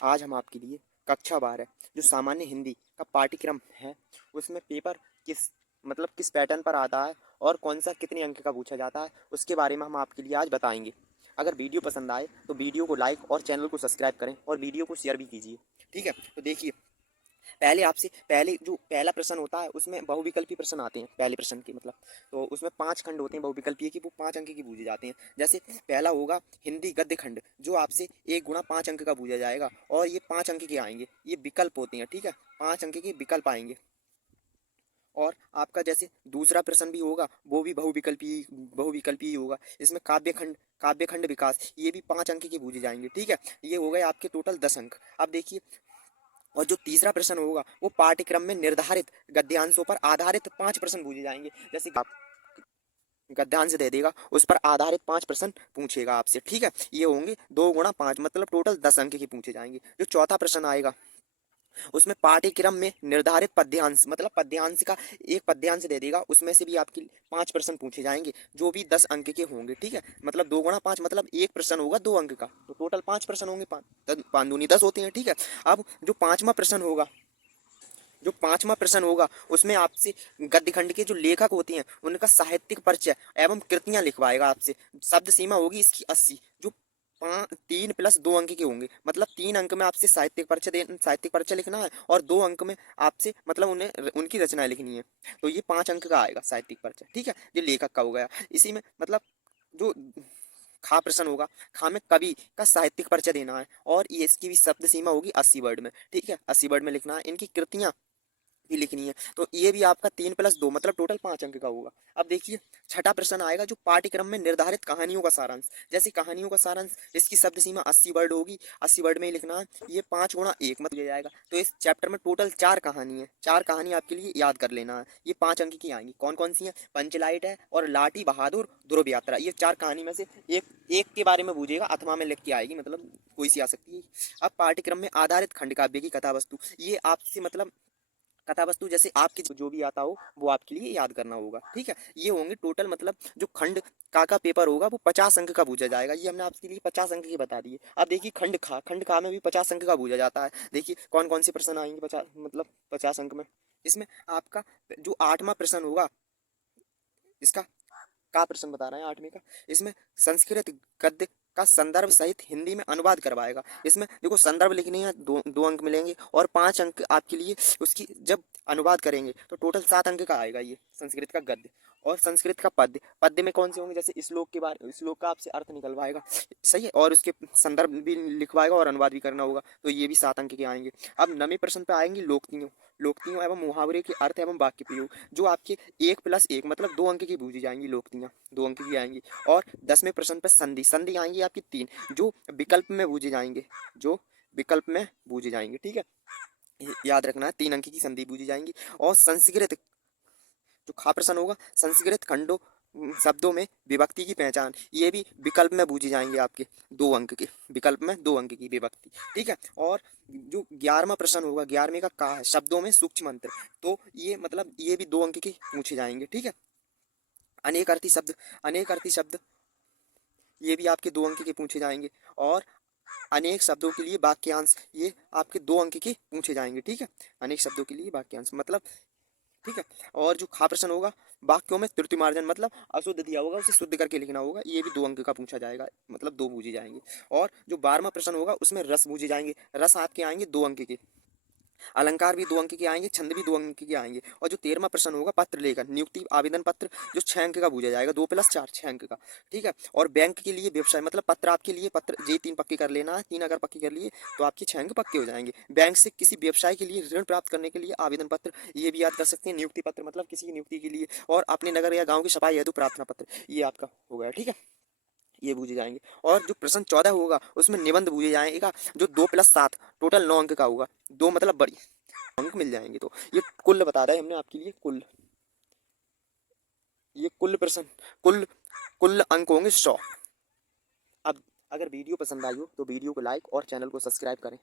आज हम आपके लिए कक्षा 12 जो सामान्य हिंदी का पाठ्यक्रम है उसमें पेपर किस पैटर्न पर आता है और कौन सा कितने अंक का पूछा जाता है उसके बारे में हम आपके लिए आज बताएंगे। अगर वीडियो पसंद आए तो वीडियो को लाइक और चैनल को सब्सक्राइब करें और वीडियो को शेयर भी कीजिए। ठीक है, तो देखिए, पहले जो पहला प्रश्न होता है उसमें बहुविकल्पी प्रश्न आते हैं। पहले प्रश्न के मतलब तो उसमें 5 खंड होते हैं बहुविकल्पीय की, वो 5 अंक की पूछे जाते हैं। जैसे पहला होगा हिंदी गद्य खंड, जो आपसे 1 गुणा 5 अंक का पूछा जाएगा और ये 5 अंक के आएंगे। ये विकल्प होते हैं, ठीक है, 5 अंक के विकल्प आएंगे। और आपका जैसे दूसरा प्रश्न भी होगा वो भी बहुविकल्पी ही होगा। इसमें काव्य खंड विकास, ये भी 5 अंक के पूछे जाएंगे। ठीक है, ये हो गए आपके टोटल 10 अंक। अब देखिए, और जो तीसरा प्रश्न होगा वो पाठ्यक्रम में निर्धारित गद्यांशों पर आधारित 5 प्रश्न पूछे जाएंगे। जैसे कि आप गद्यांश दे देगा उस पर आधारित 5 प्रश्न पूछेगा आपसे। ठीक है, ये होंगे 2 गुणा 5 मतलब टोटल 10 अंक के पूछे जाएंगे। जो चौथा प्रश्न आएगा उसमें पाठ्यक्रम में निर्धारित पद्यांश मतलब पद्यांश का एक पद्यांश दे देगा, उसमें से भी आपकी 5 प्रश्न पूछे जाएंगे जो भी 10 अंक के होंगे। ठीक है, मतलब 2 गुणा 5 मतलब एक प्रश्न होगा 2 अंक का, तो टोटल 5 प्रश्न होंगे। 5 दूनी 10 होते हैं। ठीक है, अब जो पांचवा प्रश्न होगा उसमें आपसे गद्य खंड के जो लेखक होते हैं उनका साहित्यिक परिचय एवं कृतियां लिखवाएगा आपसे। शब्द सीमा होगी इसकी 80, जो 3 + 2 अंक के होंगे। मतलब 3 अंक में आपसे साहित्यिक परिचय लिखना है और 2 अंक में आपसे मतलब उन्हें उनकी रचनाएं लिखनी है। तो ये 5 अंक का आएगा साहित्यिक परिचय। ठीक है, ये लेखक का हो गया। इसी में मतलब जो खा प्रश्न होगा, खा में कवि का साहित्यिक परिचय देना है और ये इसकी भी शब्द सीमा होगी 80 वर्ड में। ठीक है, 80 वर्ड में लिखना है, इनकी कृतियां भी लिखनी है। तो ये भी आपका 3 + 2 मतलब टोटल 5 अंक का होगा। अब देखिए, छठा प्रश्न आएगा जो पाठ्यक्रम में निर्धारित कहानियों का सारांश। जैसे कहानियों का सारांश, इसकी शब्द सीमा 80 वर्ड होगी, 80 वर्ड में ही लिखना है। ये 5 × 1 मतलब ये जाएगा। तो इस चैप्टर में टोटल 4 कहानी है, 4 कहानी आपके लिए याद कर लेना है। ये 5 अंक की आएंगी। कौन कौन सी है? पंचलाइट है और लाठी बहादुर ध्रुव यात्रा। ये 4 कहानी में से एक एक के बारे में पूछेगा, अथवा में लिख के आएगी, मतलब कोई सी आ सकती है। अब पाठ्यक्रम में आधारित खंड काव्य की कथा वस्तु, ये आपसे मतलब कथा वस्तु जैसे आपकी जो भी आता हो वो आपके लिए याद करना होगा। ठीक है, ये होंगे टोटल मतलब जो खंड का पेपर होगा वो 50 अंक का पूछा जाएगा। ये हमने आपके लिए 50 अंक की बता दिए। अब देखिए, खंड खा में भी 50 अंक का पूछा जाता है। देखिए कौन कौन से प्रश्न आएंगे 50 अंक में। इसमें आपका जो 8वां प्रश्न होगा, इसका का प्रश्न बता रहे हैं 8वें का। इसमें संस्कृत गद्य का संदर्भ सहित हिंदी में अनुवाद करवाएगा। इसमें देखो संदर्भ लिखनी है, 2 अंक मिलेंगे और 5 अंक आपके लिए उसकी जब अनुवाद करेंगे तो टोटल 7 अंक का आएगा ये संस्कृत का गद्य। और संस्कृत का पद्य में कौन से होंगे? जैसे श्लोक का आपसे अर्थ निकलवाएगा, सही है, और उसके संदर्भ भी लिखवाएगा और अनुवाद भी करना होगा। तो ये भी 7 अंक के आएंगे। अब 9वें प्रश्न पे आएंगे लोकोक्तियों एवं मुहावरे के अर्थ एवं वाक्य प्रयोग, जो आपके 1 + 1 मतलब 2 अंक की पूछी जाएंगी। लोकोक्तियाँ 2 अंक की आएंगी। और 10वें प्रश्न पे संधि आएंगी आपकी 3, जो विकल्प में पूछे जाएंगे। ठीक है, याद रखना है, 3 अंक की संधि पूछी जाएंगी। और संस्कृत जो खा प्रश्न होगा, संस्कृत खंडों शब्दों में विभक्ति की पहचान, ये भी विकल्प में पूछी जाएंगे आपके 2 अंक के। विकल्प में 2 अंक की विभक्ति। ठीक है, और जो 11वां प्रश्न होगा, 11वें का है शब्दों में सूक्ष्म अंतर, तो ये मतलब ये भी 2 अंक के पूछे जाएंगे। ठीक है, अनेक अर्थी शब्द ये भी आपके 2 अंक के पूछे जाएंगे। और अनेक शब्दों के लिए वाक्यांश, ये आपके 2 अंक के पूछे जाएंगे। ठीक है, अनेक शब्दों के लिए वाक्यांश मतलब, ठीक है। और जो खा प्रश्न होगा, वाक्यों में त्रुटि मार्जन मतलब अशुद्ध दिया होगा उसे शुद्ध करके लिखना होगा, ये भी 2 अंक का पूछा जाएगा, मतलब 2 पूछे जाएंगे। और जो 12वां प्रश्न होगा उसमें रस पूछे जाएंगे। रस आपके आएंगे 2 अंक के। अलंकार भी 2 अंक के आएंगे, छंद भी 2 अंक के आएंगे। और जो 13वां प्रश्न होगा पत्र लेखन नियुक्ति आवेदन पत्र, जो 6 अंक का पूछा जाएगा, 2 + 4 6 अंक का। ठीक है, और बैंक के लिए व्यवसाय मतलब पत्र आपके लिए पत्र ये 3 पक्के कर लेना है। 3 अगर पक्के कर लिए तो आपके 6 अंक पक्के हो जाएंगे। बैंक से किसी व्यवसाय के लिए ऋण प्राप्त करने के लिए आवेदन पत्र, ये भी याद कर सकते हैं। नियुक्ति पत्र मतलब किसी की नियुक्ति के लिए। और अपने नगर या गाँव की सफाई हेतु प्रार्थना पत्र, ये आपका हो गया। ठीक है, ये पूछे जाएंगे। और जो प्रश्न 14 होगा उसमें निबंध पूछे जाएगा, जो 2 + 7 टोटल 9 अंक का होगा। 2 मतलब बड़ी अंक मिल जाएंगे। तो ये कुल बता रहे हैं हमने आपके लिए, ये कुल प्रश्न, कुल कुल अंक होंगे 100। अब अगर वीडियो पसंद आई हो तो वीडियो को लाइक और चैनल को सब्सक्राइब करें।